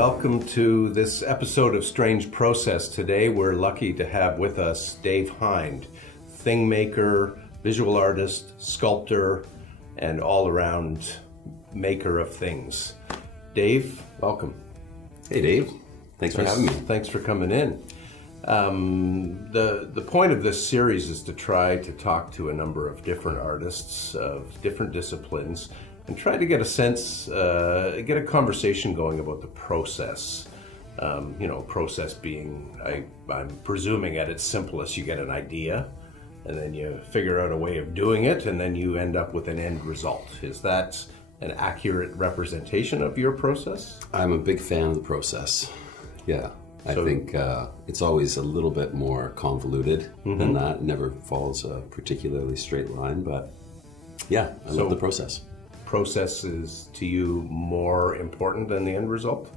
welcome to this episode of Strange Process. Today we're lucky to have with us Dave Hind, thing maker, visual artist, sculptor, and all-around maker of things. Dave, welcome. Hey Dave, thanks for having me. Thanks for coming in. The point of this series is to try to talk to a number of different artists of different disciplines and try to get a sense, get a conversation going about the process. Process being, I'm presuming at its simplest, you get an idea and then you figure out a way of doing it and then you end up with an end result. Is that an accurate representation of your process? I'm a big fan of the process. Yeah, I think it's always a little bit more convoluted than that. It never follows a particularly straight line, but yeah, I love the process. Process is to you more important than the end result?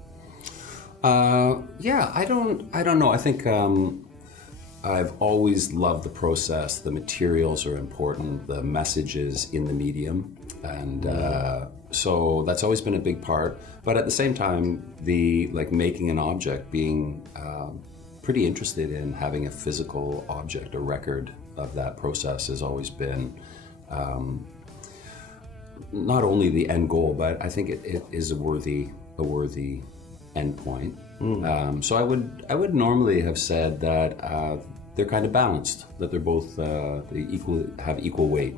Yeah, I don't know. I think I've always loved the process. The materials are important, the messages in the medium, and so that's always been a big part. But at the same time, making an object, being pretty interested in having a physical object, a record of that process has always been not only the end goal, but I think it is a worthy end point. So I would normally have said that they're kind of balanced, that they're both have equal weight.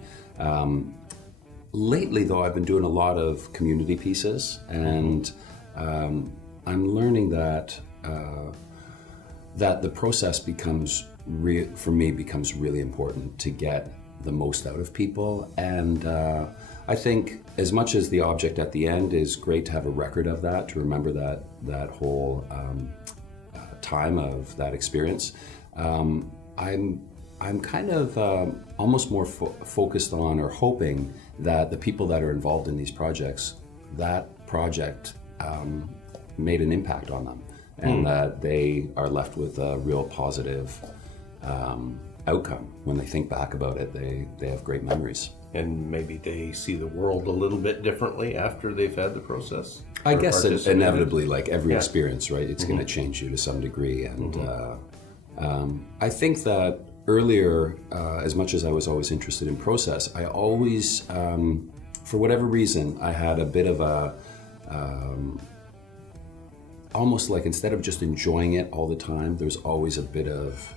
Lately, though, I've been doing a lot of community pieces, and I'm learning that the process becomes really important to get the most out of people. And I think as much as the object at the end is great to have a record of that, to remember that whole time of that experience, I'm kind of almost more focused on, or hoping that the people that are involved in these projects, that project made an impact on them, and that they are left with a real positive outcome. When they think back about it, they have great memories. And maybe they see the world a little bit differently after they've had the process? I guess inevitably, like every experience, right? It's going to change you to some degree. And I think that earlier, as much as I was always interested in process, I always, for whatever reason, I had a bit of a, almost like instead of just enjoying it all the time, there's always a bit of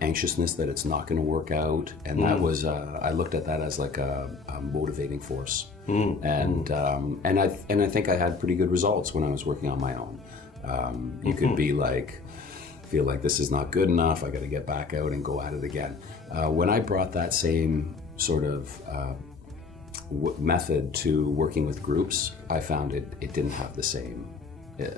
anxiousness that it's not going to work out, and that was I looked at that as like a motivating force, and I think I had pretty good results when I was working on my own. You could be like, feel like this is not good enough, I got to get back out and go at it again. When I brought that same sort of method to working with groups, I found it didn't have the same.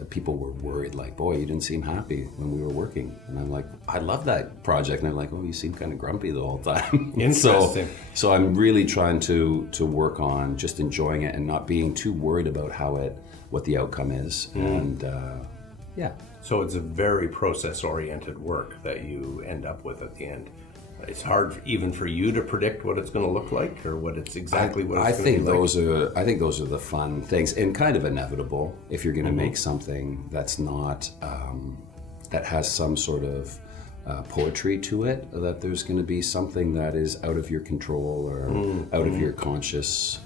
People were worried, like, boy, you didn't seem happy when we were working. And I'm like, I love that project. And they're like, oh, you seem kind of grumpy the whole time. Interesting. So I'm really trying to work on just enjoying it and not being too worried about what the outcome is. And yeah. So it's a very process-oriented work that you end up with at the end. It's hard even for you to predict what it's going to look like, or what it's exactly what it's going to be like. I think those are the fun things, and kind of inevitable if you're going to make something that's not that has some sort of poetry to it. That there's going to be something that is out of your control, or out of your conscious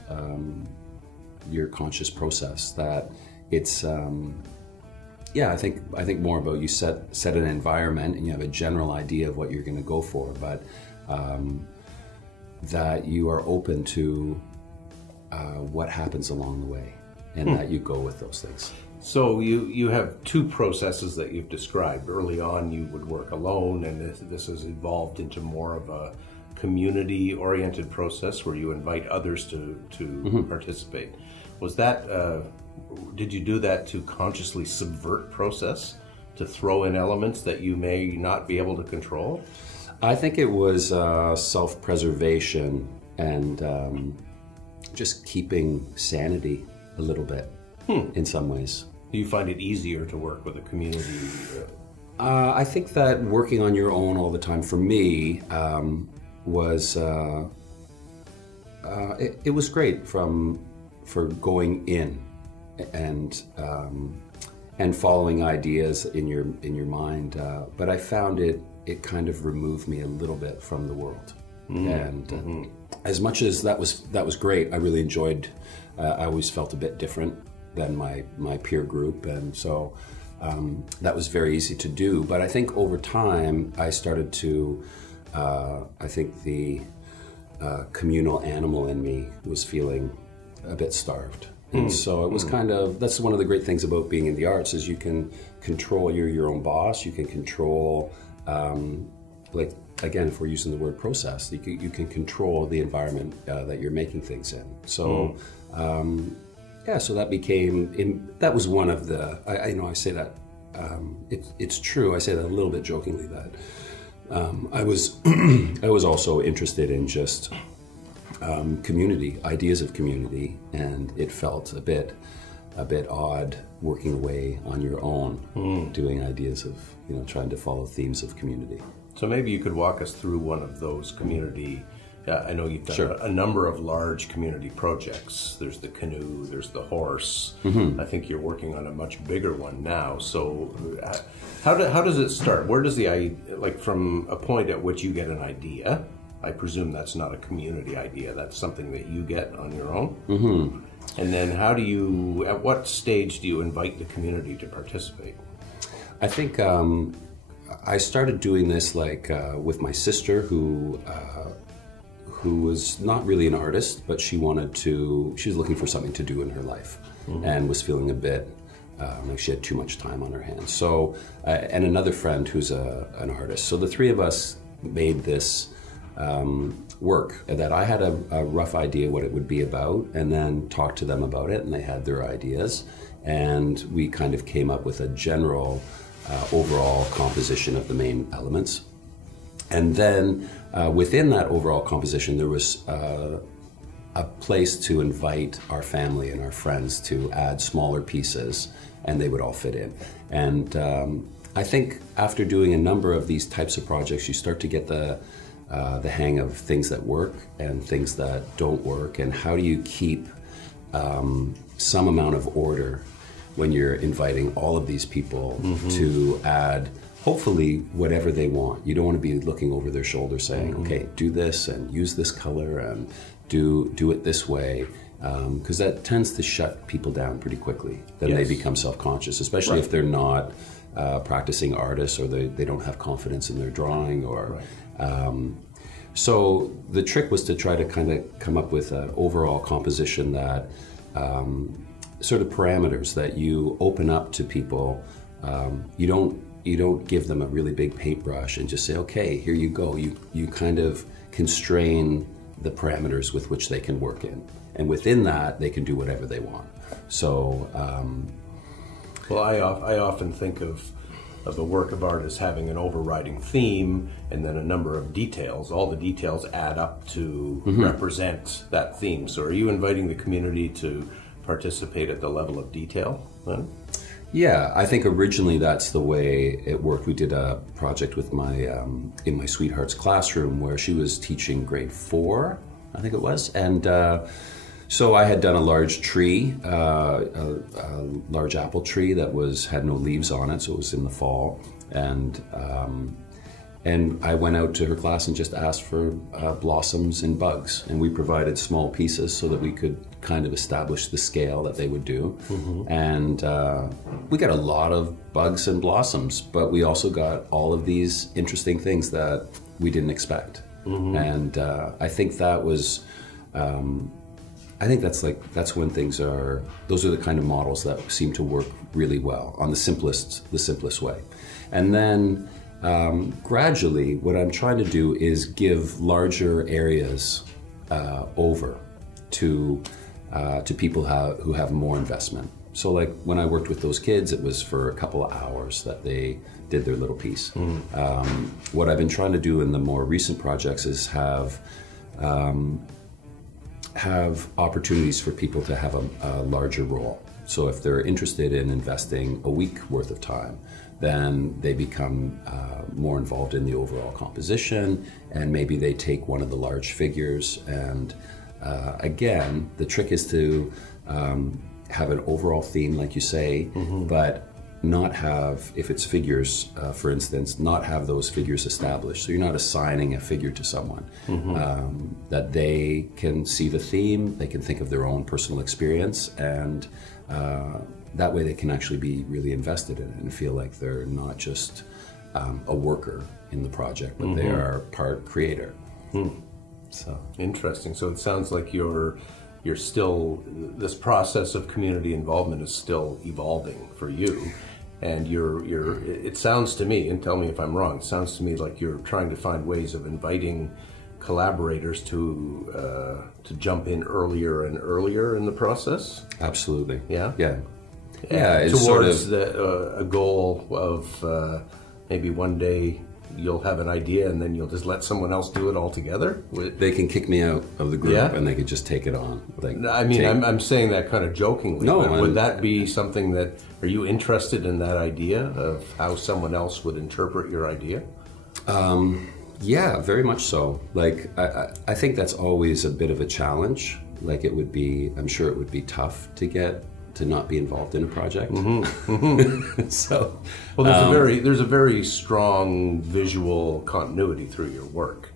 process. That it's. Yeah, I think more about you set an environment and you have a general idea of what you're going to go for, but that you are open to what happens along the way, and that you go with those things. So you have two processes that you've described. Early on you would work alone, and this has evolved into more of a community-oriented process where you invite others to participate. Was that... did you do that to consciously subvert process, to throw in elements that you may not be able to control? I think it was self-preservation and just keeping sanity a little bit in some ways. Do you find it easier to work with a community? I think that working on your own all the time for me was it was great for going in and and following ideas in your mind. But I found it kind of removed me a little bit from the world. And as much as that was great, I really enjoyed. I always felt a bit different than my peer group, and so that was very easy to do. But I think over time, I started to. I think the communal animal in me was feeling a bit starved. And so it was kind of, that's one of the great things about being in the arts, is you can control, you're your own boss, you can control, like, again, if we're using the word process, you can control the environment that you're making things in. So, so that became, that was one of the, I say that, it's true, I say that a little bit jokingly, that I was also interested in just community, ideas of community, and it felt a bit odd working away on your own, doing ideas of, trying to follow themes of community. So maybe you could walk us through one of those community. I know you've done a number of large community projects. There's the canoe, there's the horse. I think you're working on a much bigger one now. So how does it start? Where does from a point at which you get an idea? I presume that's not a community idea. That's something that you get on your own. And then at what stage do you invite the community to participate? I think I started doing this with my sister, who was not really an artist, but she was looking for something to do in her life, and was feeling a bit like she had too much time on her hands. So, and another friend who's an artist. So the three of us made this work that I had a rough idea what it would be about, and then talked to them about it, and they had their ideas, and we kind of came up with a general overall composition of the main elements. And then within that overall composition, there was a place to invite our family and our friends to add smaller pieces, and they would all fit in. And I think after doing a number of these types of projects, you start to get the hang of things that work and things that don't work, and how do you keep some amount of order when you're inviting all of these people to add hopefully whatever they want. You don't want to be looking over their shoulder saying, okay, do this and use this color and do it this way, because that tends to shut people down pretty quickly. Then they become self-conscious, especially if they're not practicing artists, or they don't have confidence in their drawing, or so the trick was to try to kind of come up with an overall composition that sort of parameters that you open up to people. You don't give them a really big paintbrush and just say, okay, here you go. You kind of constrain the parameters with which they can work in, and within that they can do whatever they want. So well, I often think of the work of art as having an overriding theme and then a number of details. All the details add up to represent that theme. So are you inviting the community to participate at the level of detail then? Yeah, I think originally that's the way it worked. We did a project with in my sweetheart's classroom where she was teaching grade 4, I think it was, and so I had done a large tree, a large apple tree that had no leaves on it, so it was in the fall, and I went out to her class and just asked for blossoms and bugs, and we provided small pieces so that we could kind of establish the scale that they would do. And we got a lot of bugs and blossoms, but we also got all of these interesting things that we didn't expect. And I think that was, that's when those are the kind of models that seem to work really well on the simplest way. And then gradually, what I'm trying to do is give larger areas over to people who have more investment. So like when I worked with those kids, it was for a couple of hours that they did their little piece. What I've been trying to do in the more recent projects is have opportunities for people to have a larger role. So if they're interested in investing a week worth of time, then they become more involved in the overall composition, and maybe they take one of the large figures. And again, the trick is to have an overall theme, like you say, but not have, if it's figures, for instance, not have those figures established. So you're not assigning a figure to someone. That they can see the theme, they can think of their own personal experience, and that way they can actually be really invested in it and feel like they're not just a worker in the project, but they are part creator. So interesting. So it sounds like you're still, this process of community involvement is still evolving for you, and it sounds to me, and tell me if I'm wrong, it sounds to me like you're trying to find ways of inviting collaborators to jump in earlier and earlier in the process. Absolutely. Yeah. It's towards sort of a goal of maybe one day you'll have an idea and then you'll just let someone else do it all together. They can kick me out of the group and they could just take it on. Like, I mean, I'm saying that kind of jokingly. No, but would that be something that, are you interested in that idea of how someone else would interpret your idea? Yeah, very much so. Like, I think that's always a bit of a challenge. Like, it would be, I'm sure it would be tough to not be involved in a project. So, well, there's a very strong visual continuity through your work.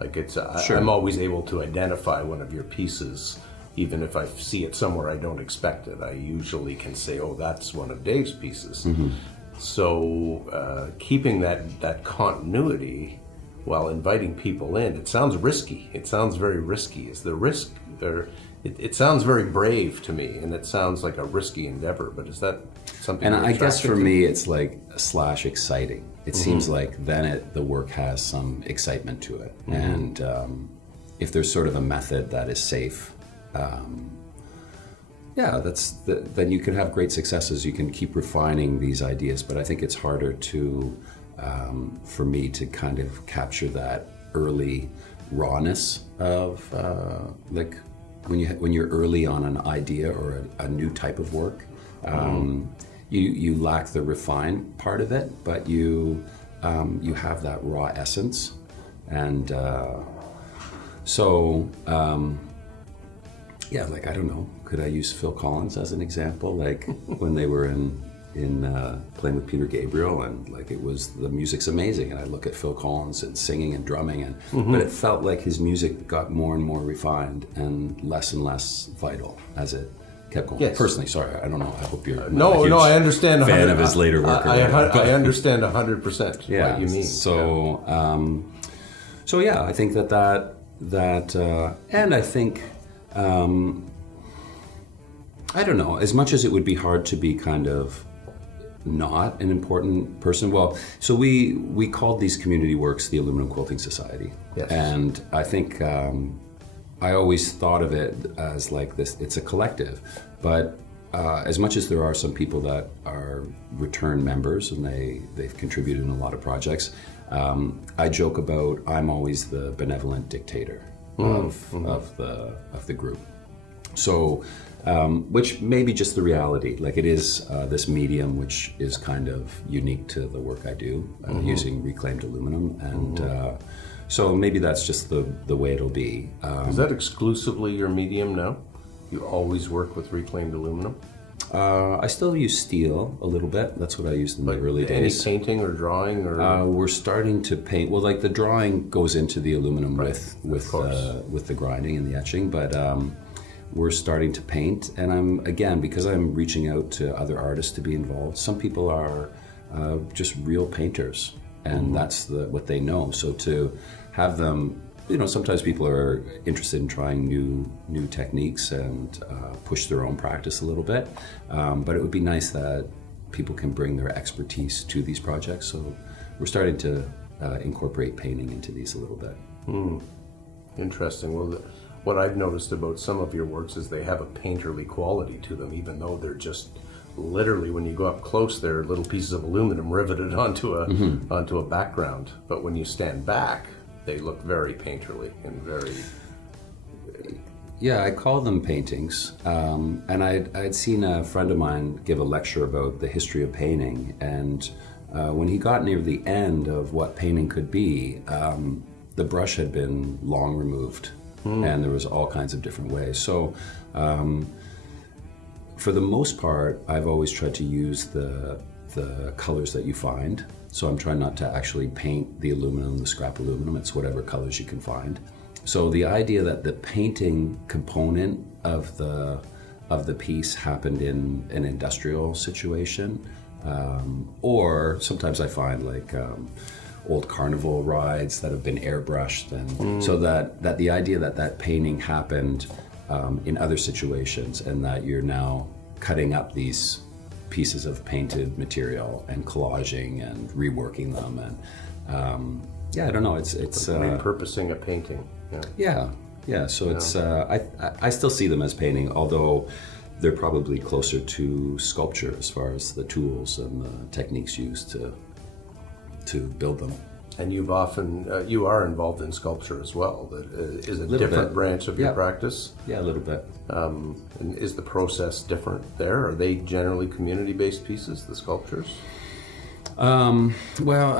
Like, it's Sure. I'm always able to identify one of your pieces, even if I see it somewhere I don't expect it. I usually can say, oh, that's one of Dave's pieces. So keeping that continuity while inviting people in, it sounds risky. It sounds very risky. Is the risk there? It sounds very brave to me, and it sounds like a risky endeavor, but is that something? And you're I guess attracted for to? me, it's like / exciting. It seems like then the work has some excitement to it. And if there's sort of a method that is safe, then you can have great successes. You can keep refining these ideas, but I think it's harder for me to kind of capture that early rawness of like when you're early on an idea or a new type of work. You lack the refined part of it, but you have that raw essence, and like, I don't know, could I use Phil Collins as an example? Like when they were in playing with Peter Gabriel, and like the music's amazing, and I look at Phil Collins and singing and drumming, but it felt like his music got more and more refined and less vital as it kept going. Yes. Personally, sorry, I don't know. I hope you're No, I understand. Fan of his later work. I understand 100% what you mean. So, yeah, I think that, and I think, I don't know. As much as it would be hard to be kind of not an important person, well, so we called these community works the Aluminum Quilting Society, yes. And I think I always thought of it as like this. It's a collective, but as much as there are some people that are return members and they've contributed in a lot of projects, I joke about I'm always the benevolent dictator of the group. So, which may be just the reality. Like, it is this medium which is kind of unique to the work I do, using reclaimed aluminum, and so maybe that's just the way it'll be. Is that exclusively your medium now? You always work with reclaimed aluminum? I still use steel a little bit. That's what I used in the early days. Any painting or drawing? Or we're starting to paint. Well, like the drawing goes into the aluminum with the grinding and the etching, but we're starting to paint. And because I'm reaching out to other artists to be involved. Some people are just real painters, and that's what they know. So to have them, sometimes people are interested in trying new techniques and push their own practice a little bit. But it would be nice that people can bring their expertise to these projects. So we're starting to incorporate painting into these a little bit. Interesting. Well, what I've noticed about some of your works is they have a painterly quality to them, even though they're just literally, when you go up close, they're little pieces of aluminum riveted onto a background. But when you stand back, they look very painterly and very... Yeah, I call them paintings. And I'd seen a friend of mine give a lecture about the history of painting, and when he got near the end of what painting could be, the brush had been long removed, and there was all kinds of different ways. So for the most part, I've always tried to use the the colors that you find. So I'm trying not to actually paint the aluminum, the scrap aluminum, it's whatever colors you can find. So the idea that the painting component of the piece happened in an industrial situation, or sometimes I find like old carnival rides that have been airbrushed, and so that the idea that painting happened in other situations, and that you're now cutting up these pieces of painted material and collaging and reworking them, and yeah, I don't know, it's repurposing a painting. Yeah. So it's I still see them as painting, although they're probably closer to sculpture as far as the tools and the techniques used to build them. And you've often you are involved in sculpture as well. That is a different branch of your practice. Yeah, a little bit. And is the process different there? Are they generally community-based pieces, the sculptures? Well,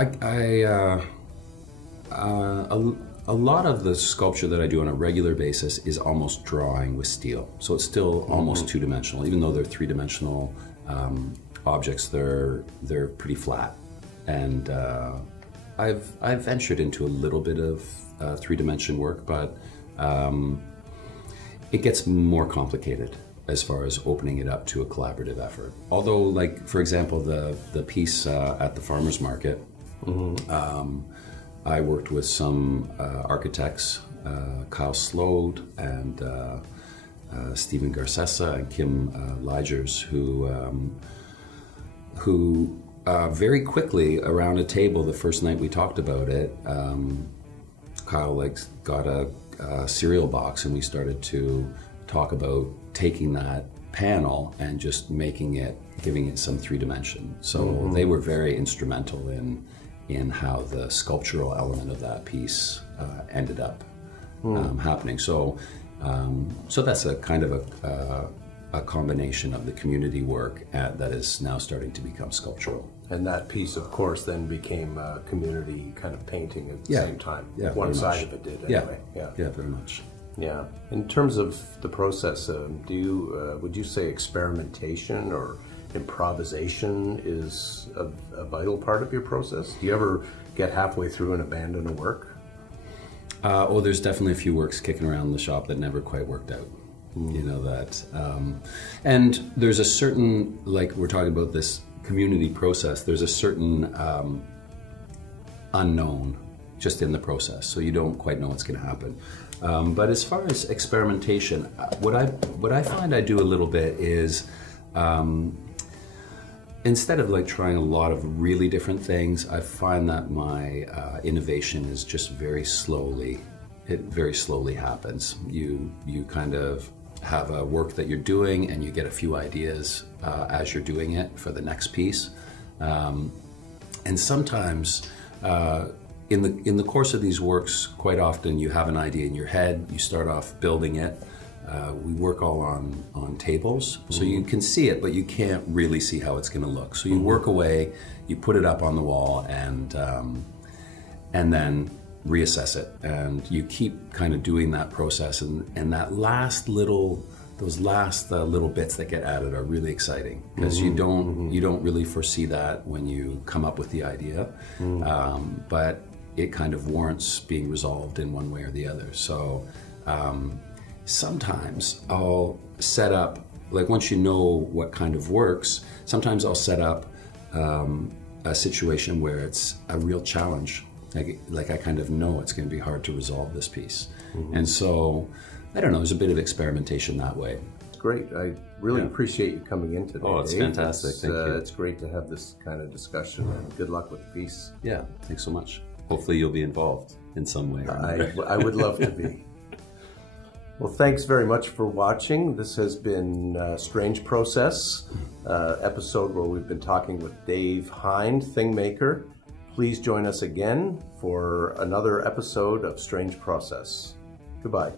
a lot of the sculpture that I do on a regular basis is almost drawing with steel. So it's still almost two-dimensional. Even though they're three-dimensional objects, they're pretty flat. And I've ventured into a little bit of three-dimension work, but it gets more complicated as far as opening it up to a collaborative effort. Although, like, for example, the piece at the farmer's market, I worked with some architects, Kyle Slode and Stephen Garcessa and Kim Ligers, who very quickly around a table the first night we talked about it, Kyle got a cereal box, and we started to talk about taking that panel and just giving it some three dimension. So they were very instrumental in how the sculptural element of that piece ended up happening. So that's a kind of a combination of the community work that is now starting to become sculptural. And that piece, of course, then became a community kind of painting at the same time. Yeah, one side of it did anyway. Yeah, very much. Yeah. In terms of the process, would you say experimentation or improvisation is a vital part of your process? Do you ever get halfway through and abandon a work? There's definitely a few works kicking around the shop that never quite worked out. You know that. And there's a certain, like we're talking about this community process, there's a certain unknown just in the process, so you don't quite know what's going to happen. But as far as experimentation, what I find I do a little bit is instead of like trying a lot of really different things, I find that my innovation is just very slowly happens. You kind of have a work that you're doing, and you get a few ideas as you're doing it for the next piece. And sometimes in the course of these works, quite often you have an idea in your head, you start off building it. We work all on tables, so you can see it, but you can't really see how it's going to look. So you work away, you put it up on the wall, and then reassess it, and you keep kind of doing that process, and that those last little bits that get added are really exciting, because you don't really foresee that when you come up with the idea, but it kind of warrants being resolved in one way or the other. So sometimes I'll set up, like once you know what kind of works, sometimes I'll set up a situation where it's a real challenge. Like I kind of know it's going to be hard to resolve this piece. And so, I don't know, there's a bit of experimentation that way. Great. I really appreciate you coming in today. Oh, it's Dave. fantastic. Thank you. It's great to have this kind of discussion, and good luck with the piece. Yeah, thanks so much. Hopefully you'll be involved in some way or another. I would love to be. Well, thanks very much for watching. This has been Strange Process, episode where we've been talking with Dave Hind, Thingmaker. Please join us again for another episode of Strange Process. Goodbye.